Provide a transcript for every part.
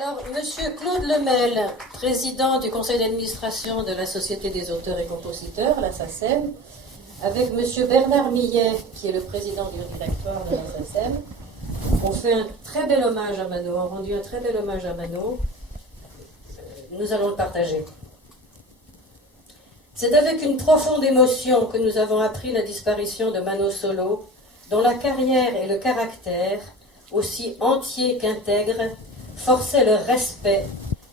Alors, Monsieur Claude Lemel, président du conseil d'administration de la Société des auteurs et compositeurs, la SACEM, avec Monsieur Bernard Millet, qui est le président du directoire de la SACEM, ont fait un très bel hommage à Mano, ont rendu un très bel hommage à Mano. Nous allons le partager. C'est avec une profonde émotion que nous avons appris la disparition de Mano Solo, dont la carrière et le caractère, aussi entiers qu'intègres, forçaient le respect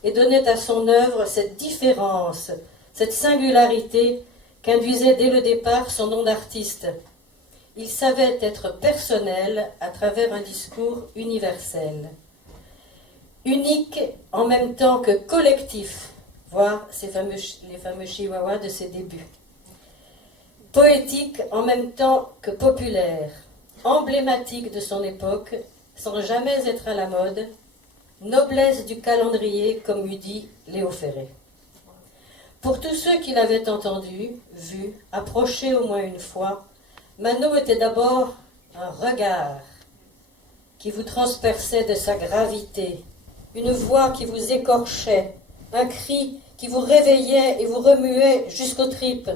et donnaient à son œuvre cette différence, cette singularité qu'induisait dès le départ son nom d'artiste. Il savait être personnel à travers un discours universel. Unique en même temps que collectif, voire les fameux chihuahuas de ses débuts. Poétique en même temps que populaire, emblématique de son époque, sans jamais être à la mode, noblesse du calendrier, comme eût dit Léo Ferré. Pour tous ceux qui l'avaient entendu, vu, approché au moins une fois, Mano était d'abord un regard qui vous transperçait de sa gravité, une voix qui vous écorchait, un cri qui vous réveillait et vous remuait jusqu'aux tripes,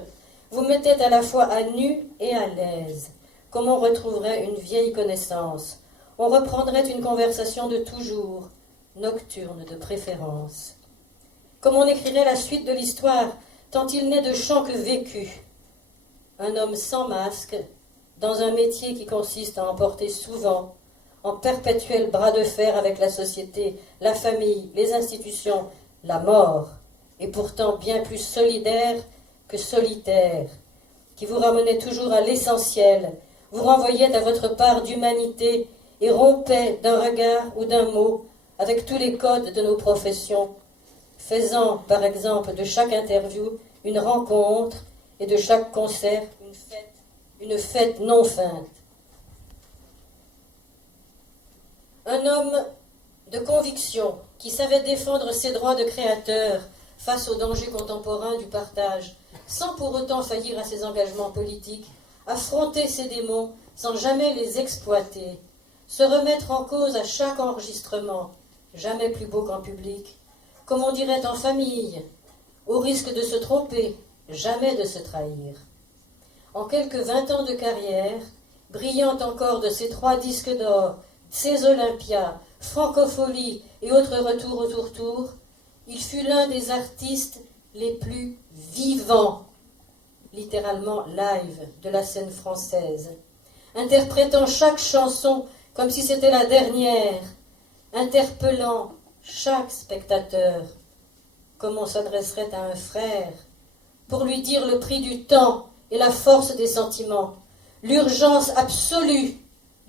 vous mettait à la fois à nu et à l'aise, comme on retrouverait une vieille connaissance. On reprendrait une conversation de toujours, nocturne de préférence. Comme on écrirait la suite de l'histoire, tant il n'est de chant que vécu. Un homme sans masque, dans un métier qui consiste à emporter souvent, en perpétuel bras de fer avec la société, la famille, les institutions, la mort, et pourtant bien plus solidaire que solitaire, qui vous ramenait toujours à l'essentiel, vous renvoyait à votre part d'humanité et rompait d'un regard ou d'un mot avec tous les codes de nos professions, faisant, par exemple, de chaque interview une rencontre et de chaque concert une fête non feinte. Un homme de conviction qui savait défendre ses droits de créateur face aux dangers contemporains du partage, sans pour autant faillir à ses engagements politiques, affronter ses démons sans jamais les exploiter, se remettre en cause à chaque enregistrement, jamais plus beau qu'en public, comme on dirait en famille, au risque de se tromper, jamais de se trahir. En quelques 20 ans de carrière, brillant encore de ses 3 disques d'or, ses Olympias, Francophonie et autres retours au tour-tour, il fut l'un des artistes les plus vivants, littéralement live, de la scène française, interprétant chaque chanson comme si c'était la dernière, interpellant chaque spectateur, comme on s'adresserait à un frère, pour lui dire le prix du temps et la force des sentiments, l'urgence absolue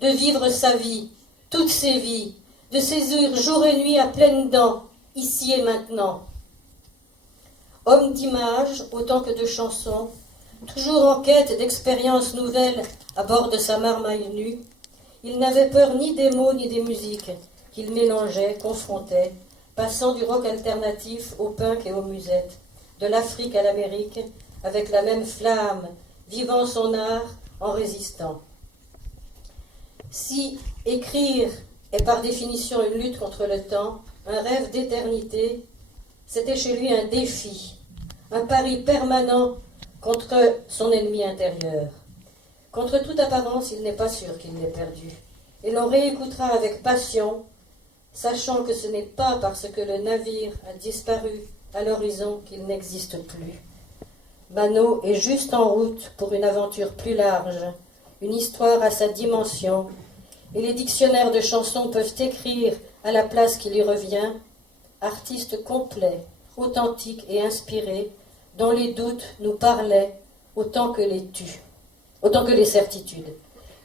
de vivre sa vie, toutes ses vies, de saisir jour et nuit à pleines dents, ici et maintenant. Homme d'image autant que de chansons, toujours en quête d'expériences nouvelles à bord de sa marmaille nue, il n'avait peur ni des mots ni des musiques qu'il mélangeait, confrontait, passant du rock alternatif au punk et aux musettes, de l'Afrique à l'Amérique, avec la même flamme, vivant son art en résistant. Si écrire est par définition une lutte contre le temps, un rêve d'éternité, c'était chez lui un défi, un pari permanent contre son ennemi intérieur. Contre toute apparence, il n'est pas sûr qu'il l'ait perdu. Et l'on réécoutera avec passion, sachant que ce n'est pas parce que le navire a disparu à l'horizon qu'il n'existe plus. Mano est juste en route pour une aventure plus large, une histoire à sa dimension, et les dictionnaires de chansons peuvent écrire à la place qui lui revient, artiste complet, authentique et inspiré, dont les doutes nous parlaient autant que les certitudes,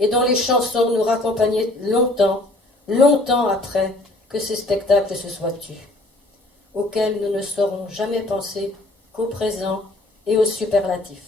et dont les chansons nous raccompagnaient longtemps, longtemps après que ces spectacles se soient tus, auxquels nous ne saurons jamais penser qu'au présent et au superlatif.